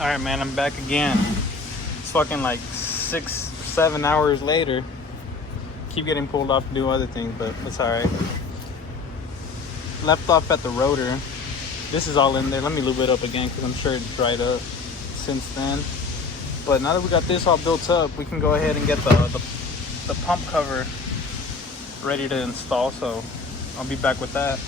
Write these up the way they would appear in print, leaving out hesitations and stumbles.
All right, man, I'm back again. It's fucking like 6, 7 hours later. Keep getting pulled off to do other things, but it's all right. Left off at the rotor. This is all in there. Let me lube it up again because I'm sure it's dried up since then. But now that we got this all built up, we can go ahead and get the pump cover ready to install. So I'll be back with that.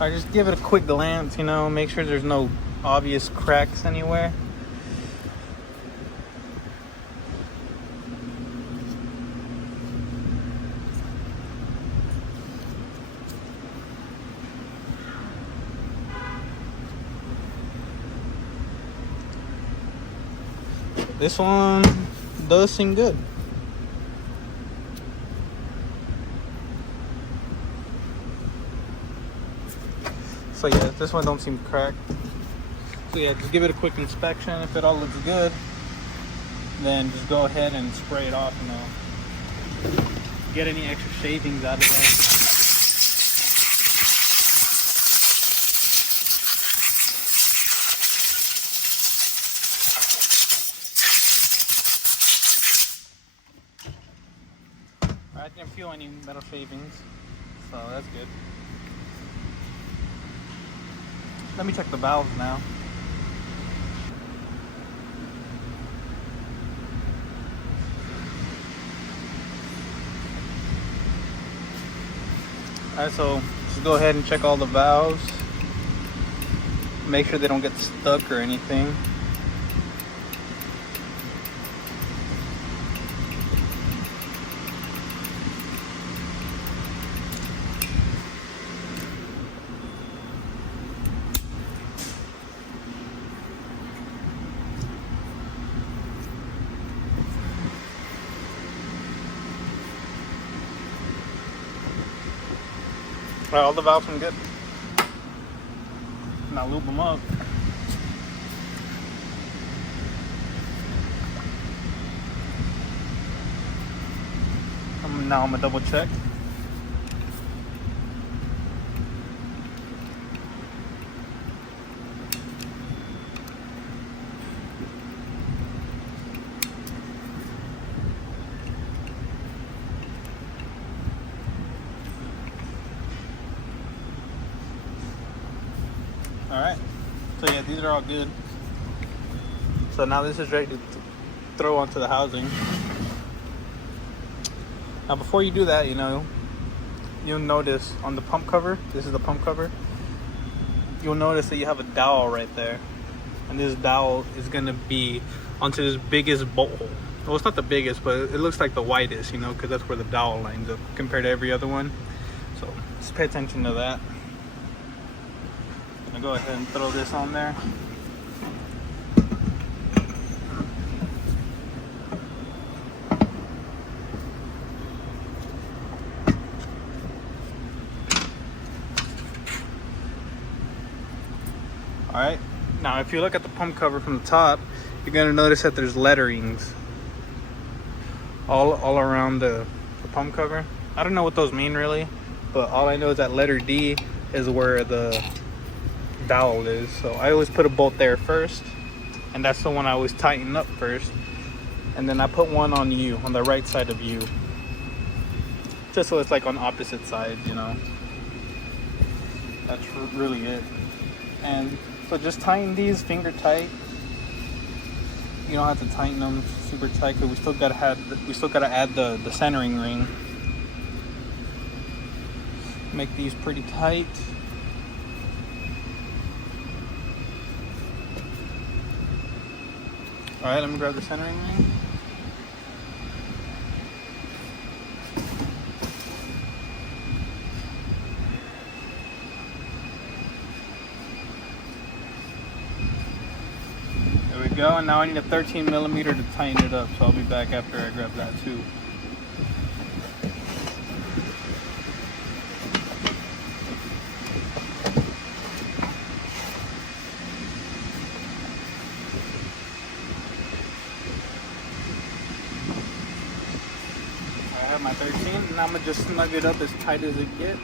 I just give it a quick glance, make sure there's no obvious cracks anywhere. This one does seem good. So yeah, this one don't seem cracked. So yeah, just give it a quick inspection. If it all looks good, then just go ahead and spray it off, Get any extra shavings out of there. I didn't feel any metal shavings, so that's good. Let me check the valves now. Alright, so just go ahead and check all the valves. Make sure they don't get stuck or anything. All the valves are good. Now lube them up. Now I'm gonna double check. Alright, so yeah, these are all good. So now this is ready to throw onto the housing. Now before you do that, you'll notice on the pump cover, this is the pump cover, you'll notice that you have a dowel right there. And this dowel is going to be onto this biggest bolt hole. Well, it's not the biggest, but it looks like the widest, because that's where the dowel lines up compared to every other one. So just pay attention to that. I'm going to go ahead and throw this on there. Alright, now if you look at the pump cover from the top, you're going to notice that there's letterings all around the pump cover. I don't know what those mean really, but all I know is that letter D is where the dowel is. So I always put a bolt there first, and that's the one I always tighten up first. And then I put one on U, on the right side of U. Just so it's like on opposite sides, That's really it. And so just tighten these finger tight. You don't have to tighten them super tight because we still gotta add the centering ring. Make these pretty tight. All right, let me grab the centering ring. Go, and now I need a 13 millimeter to tighten it up, so I'll be back after I grab that too. I have my 13, and I'm gonna just snug it up as tight as it gets.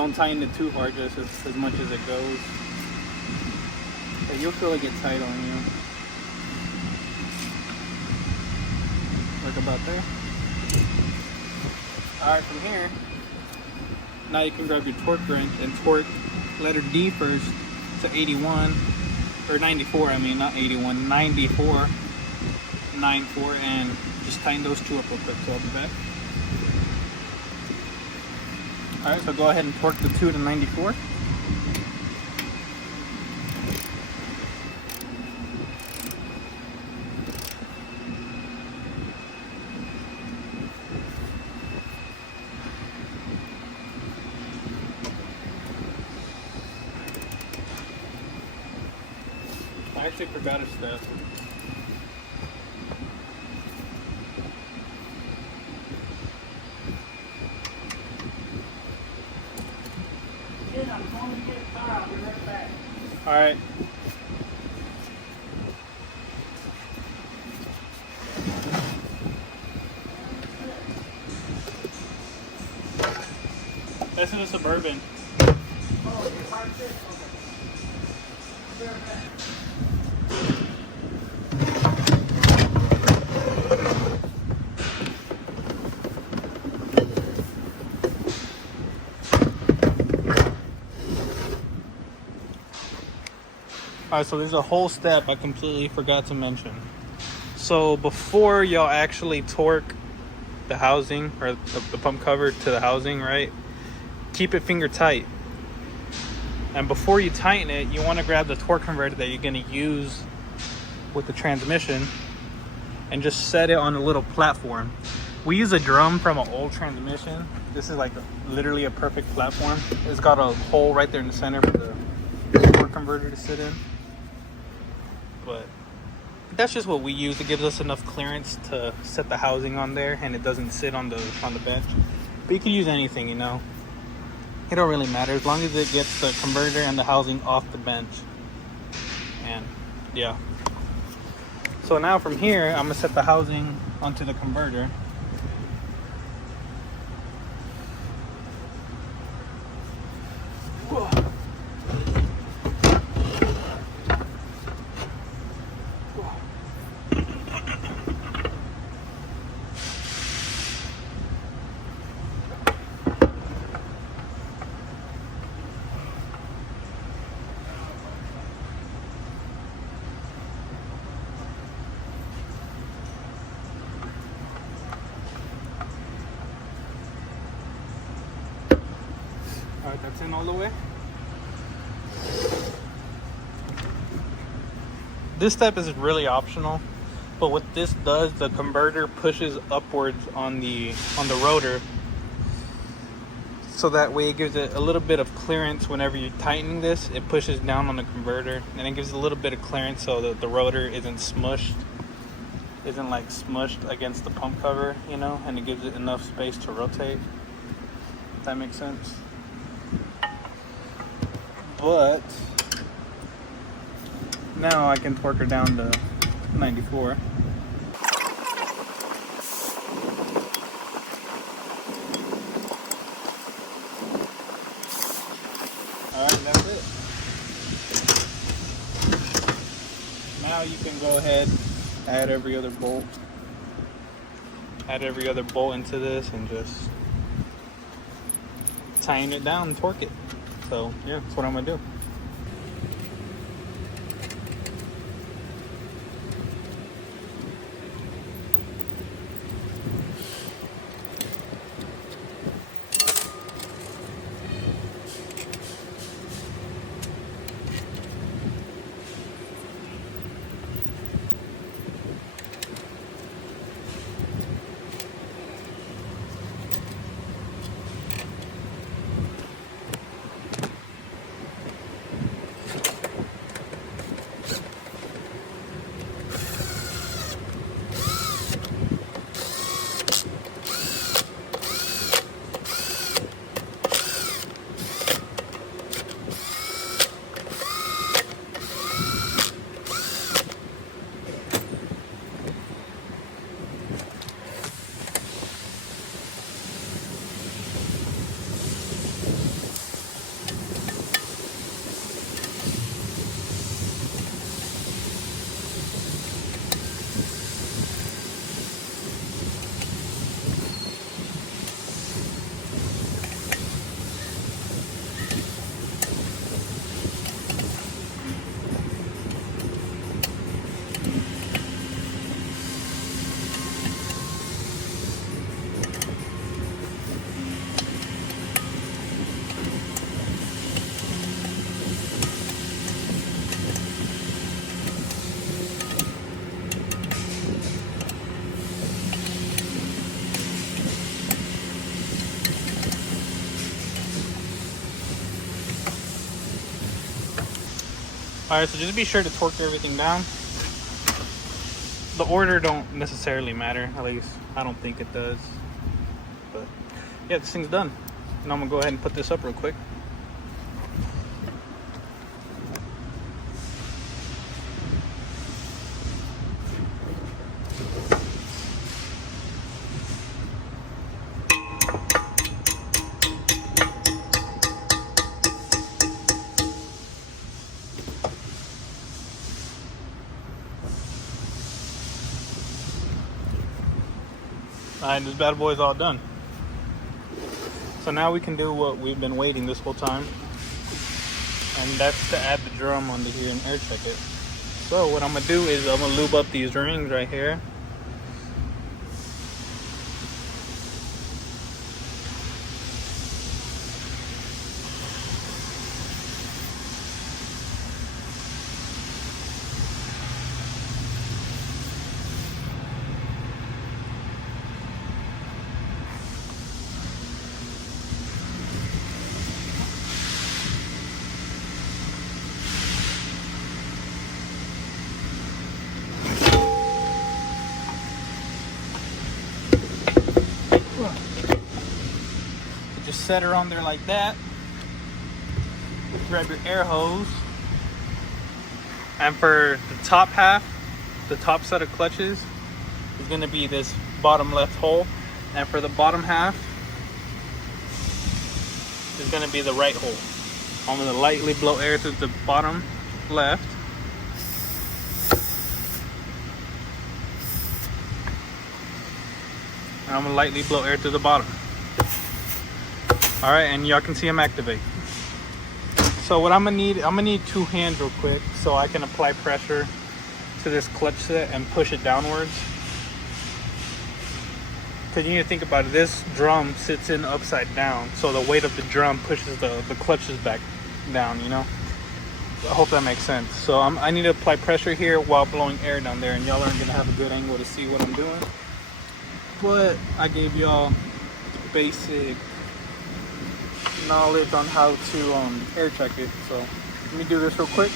Don't tighten it too hard, just as much as it goes. But you'll feel it get tight on you. Like about there. Alright, from here, now you can grab your torque wrench and torque letter D first to 81, or 94, I mean, not 81, 94, 94, and just tighten those two up real quick, so I'll be back. Alright, so go ahead and torque the 2 to 94. I actually forgot a step. All right. This is a Suburban. Oh, you're 5'6". Okay. Alright, so there's a whole step I completely forgot to mention. So before y'all actually torque the housing or the pump cover to the housing, right? Keep it finger tight. And before you tighten it, you want to grab the torque converter that you're going to use with the transmission and just set it on a little platform. We use a drum from an old transmission. This is like literally a perfect platform. It's got a hole right there in the center for the torque converter to sit in. But that's just what we use. It gives us enough clearance to set the housing on there, and it doesn't sit on the bench. But you can use anything, you know. It don't really matter as long as it gets the converter and the housing off the bench. And yeah. So now from here, I'm gonna set the housing onto the converter. Whoa. Alright, that's in all the way. This step is really optional, but what this does, the converter pushes upwards on the rotor, so that way it gives it a little bit of clearance whenever you're tightening this. It pushes down on the converter and it gives a little bit of clearance so that the rotor isn't smushed, like smushed against the pump cover, you know, and it gives it enough space to rotate. If that makes sense. But now I can torque her down to 94. Alright, that's it. Now you can go ahead, add every other bolt into this and just tighten it down and torque it. So yeah, that's what I'm gonna do. Alright, so just be sure to torque everything down. The order don't necessarily matter, at least I don't think it does. But yeah, this thing's done. And I'm gonna go ahead and put this up real quick. Alright, this bad boy is all done. So now we can do what we've been waiting this whole time. And that's to add the drum onto here and air check it. So what I'm gonna do is I'm gonna lube up these rings right here. Just set her on there like that. Grab your air hose. And for the top half, the top set of clutches is going to be this bottom left hole. And for the bottom half is going to be the right hole. I'm going to lightly blow air through the bottom left. And I'm going to lightly blow air through the bottom. All right, and y'all can see them activate. So what I'm gonna need two hands real quick so I can apply pressure to this clutch set and push it downwards. Because you need to think about it, this drum sits in upside down, so the weight of the drum pushes the clutches back down, you know? I hope that makes sense. So I need to apply pressure here while blowing air down there, and y'all aren't gonna have a good angle to see what I'm doing. But I gave y'all basic knowledge on how to air check it. So let me do this real quick.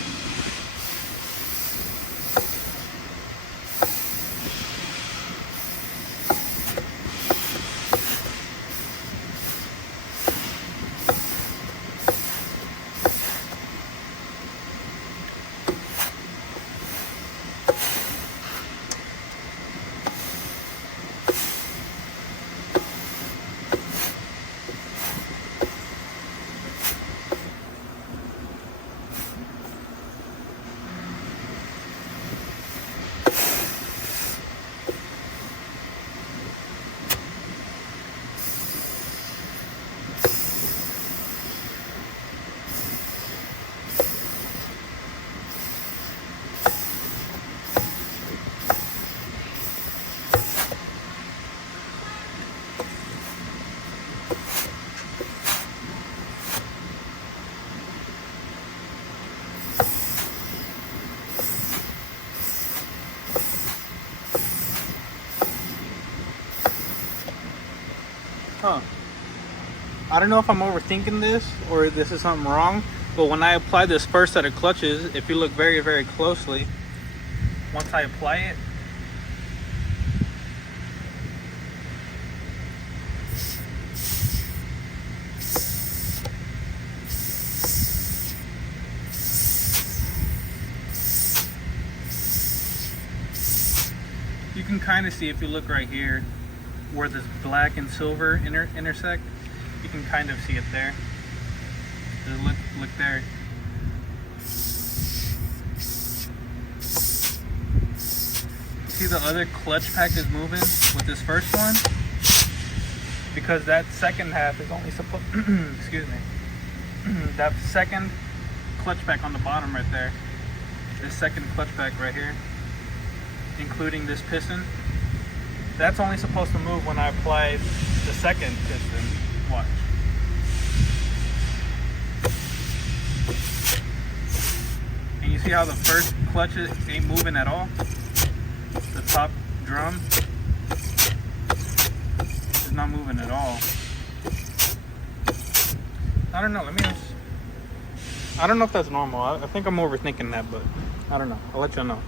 I don't know if I'm overthinking this or this is something wrong, but when I apply this first set of clutches, if you look very, very closely, once I apply it, you can kind of see, if you look right here, where this black and silver intersect. You can kind of see it there. Just look there. See the other clutch pack is moving with this first one? Because that second half is only supposed, excuse me, that second clutch pack on the bottom right there, this second clutch pack right here, including this piston, that's only supposed to move when I apply the second piston. Watch. And you see how the first clutch ain't moving at all? The top drum is not moving at all. I don't know, let me just I don't know if that's normal. I think I'm overthinking that, but I don't know. I'll let you know.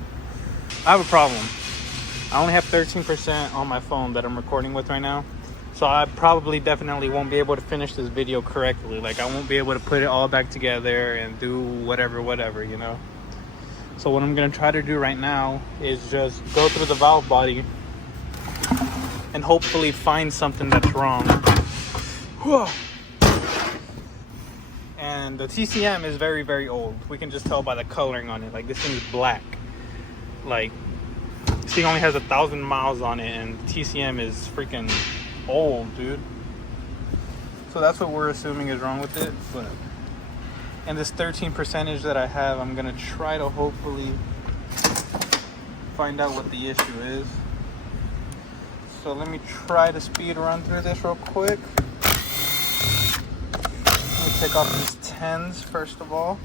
I have a problem. I only have 13% on my phone that I'm recording with right now. So I probably definitely won't be able to finish this video correctly. Like, I won't be able to put it all back together and do whatever, you know? So what I'm going to try to do right now is just go through the valve body and hopefully find something that's wrong. And the TCM is very, very old. We can just tell by the coloring on it. Like, this thing is black. Like, this thing only has 1,000 miles on it, and TCM is freaking old, dude. So that's what we're assuming is wrong with it. But and this 13% that I have, I'm gonna try to hopefully find out what the issue is. So let me try to speed run through this real quick. Let me take off these 10s first of all.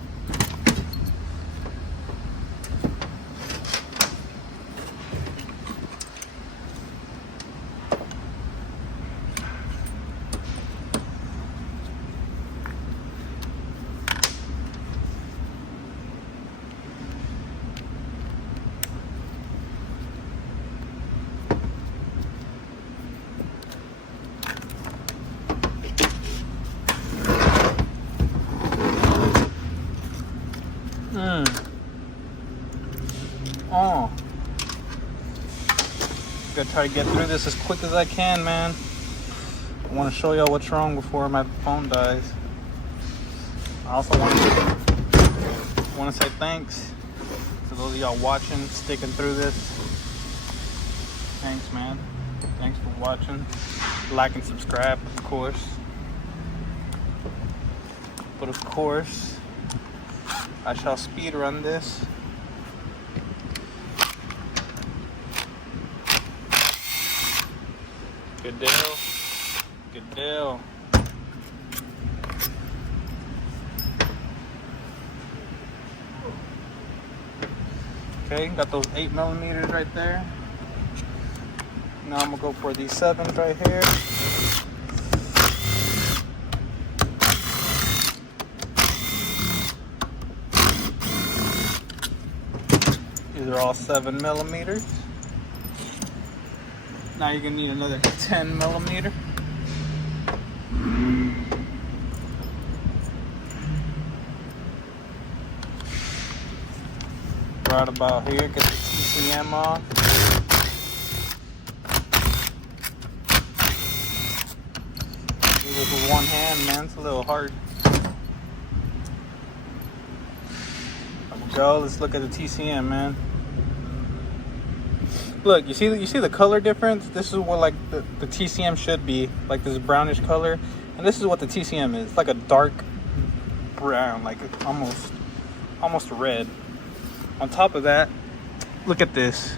Oh, gotta try to get through this as quick as I can, man. I want to show y'all what's wrong before my phone dies. I also want to say thanks to those of y'all watching, sticking through this. Thanks, man. Thanks for watching. Like and subscribe, of course. But of course, I shall speed run this. Good deal. Good deal. Okay, got those 8mm right there. Now I'm gonna go for these 7s right here. These are all 7mm. Now you're gonna need another 10mm. Right about here, get the TCM on. Do this with one hand, man. It's a little hard. There we go. Let's look at the TCM, man. Look, you see the color difference? This is what like the TCM should be, like this brownish color, and this is what the TCM is. It's like a dark brown, like it's almost red. On top of that, look at this.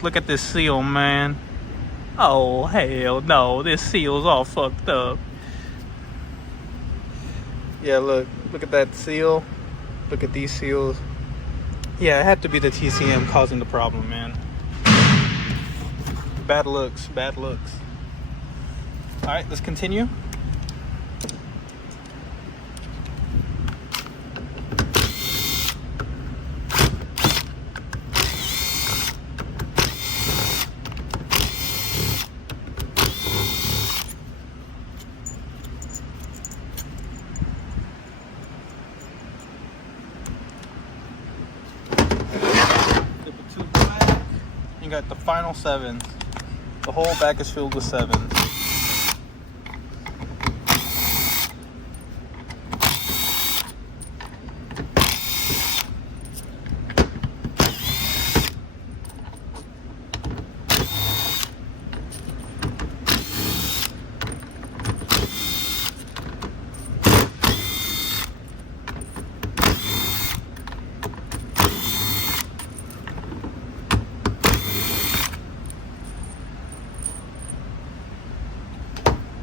Look at this seal, man. Oh hell no, this seal's all fucked up. Yeah, look at that seal. Look at these seals. Yeah, it had to be the TCM causing the problem, man. Bad looks, bad looks. All right, let's continue. Flip it to the back. You got the final 7s. The whole back is filled with 7s.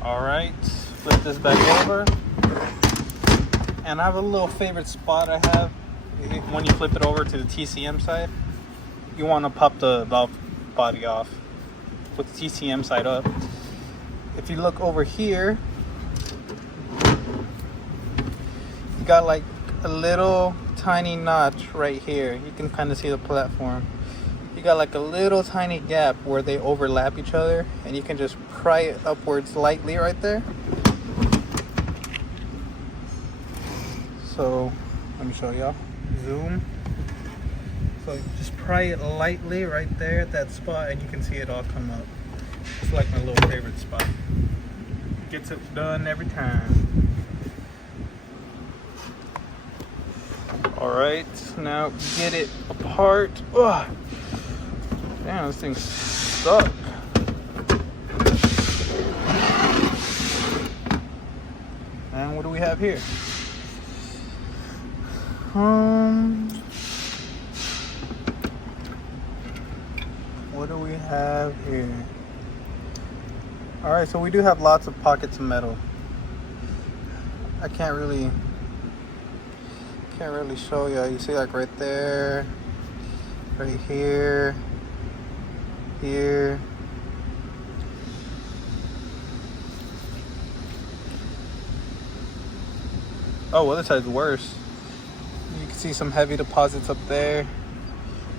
Alright, flip this back over. And I have a little favorite spot I have. When you flip it over to the TCM side, you want to pop the valve body off with the TCM side up. If you look over here, you got like a little tiny notch right here. You can kind of see the platform. You got like a little tiny gap where they overlap each other, and you can just pry it upwards lightly right there. So let me show y'all. Zoom. So you just pry it lightly right there at that spot, and you can see it all come up. It's like my little favorite spot. Gets it done every time. All right, now get it apart. Ugh. Damn, this thing's stuck. And what do we have here? What do we have here? All right, so we do have lots of pockets of metal. I can't really show you. You see, like right there, right here, here. Oh, other side's worse. You can see some heavy deposits up there.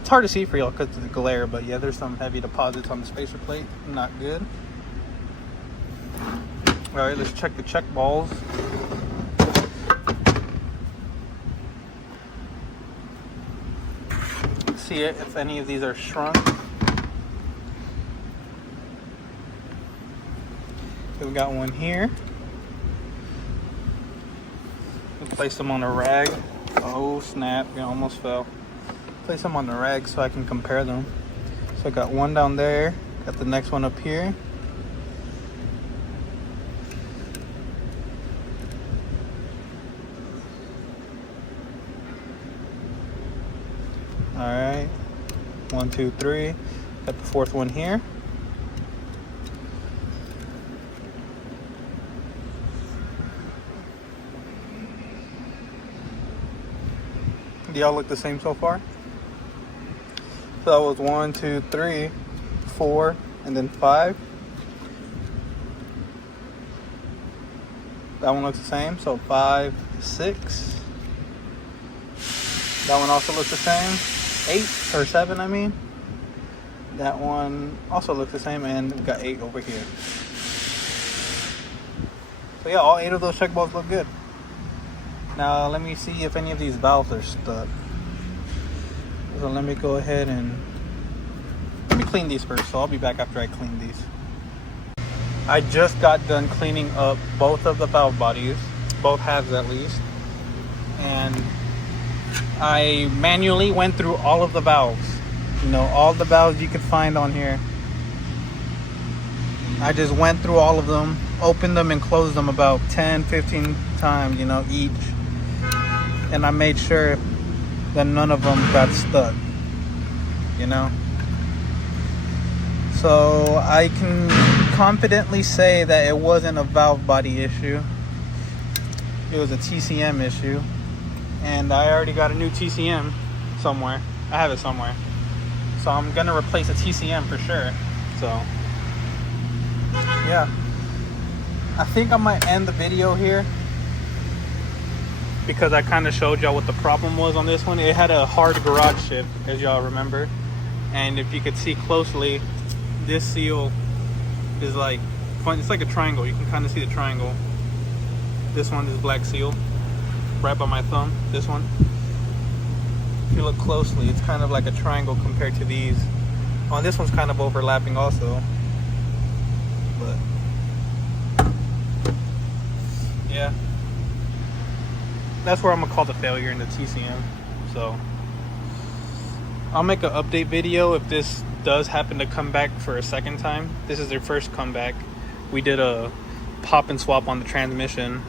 It's hard to see for y'all because of the glare, but yeah, there's some heavy deposits on the spacer plate. Not good. All right, let's check the check balls. See it if any of these are shrunk. So we got one here. We'll place them on a rag. Oh snap, it almost fell. Place them on the rag so I can compare them. So I got one down there, got the next one up here. All right, 1, 2, 3. Got the fourth one here. Do y'all look the same so far? So that was 1, 2, 3, 4, and then 5. That one looks the same. So 5, 6. That one also looks the same. 8 or 7, I mean. That one also looks the same, and we got 8 over here. So yeah, all 8 of those check balls look good. Now let me see if any of these valves are stuck. So let me go ahead and let me clean these first. So I'll be back after I clean these. I just got done cleaning up both of the valve bodies, both halves at least, and I manually went through all of the valves. You know, all the valves you could find on here. I just went through all of them, opened them and closed them about 10, 15 times, you know, each. And I made sure that none of them got stuck, you know. So I can confidently say that it wasn't a valve body issue. It was a TCM issue. And I already got a new TCM somewhere. I have it somewhere. So I'm gonna replace a TCM for sure. So yeah, I think I might end the video here because I kind of showed y'all what the problem was on this one. It had a hard garage shift, as y'all remember, and if you could see closely, this seal is like, it's like a triangle. You can kind of see the triangle. This one is black seal right by my thumb. This one, if you look closely, it's kind of like a triangle compared to these. Oh, this one's kind of overlapping also, but yeah, that's where I'm gonna call the failure in the TCM. So I'll make an update video if this does happen to come back for a second time. This is their first comeback. We did a pop and swap on the transmission,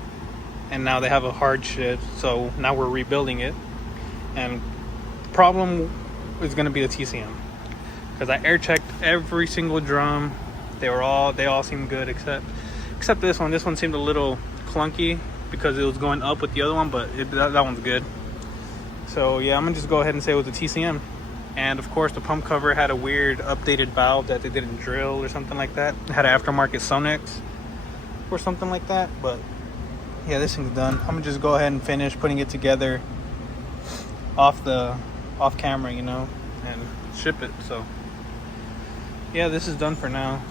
and now they have a hard shift, so now we're rebuilding it. And the problem is going to be the TCM, because I air checked every single drum. They all seemed good except this one. This one seemed a little clunky because it was going up with the other one, but that one's good. So yeah, I'm gonna just go ahead and say it was a TCM. And of course the pump cover had a weird updated valve that they didn't drill or something like that. It had an aftermarket Sonex or something like that, but yeah, this thing's done. I'm gonna just go ahead and finish putting it together off camera, you know, and ship it. So yeah, this is done for now.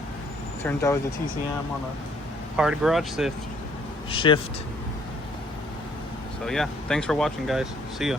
Turns out it's a TCM on a hard garage shift. So yeah, thanks for watching, guys. See ya.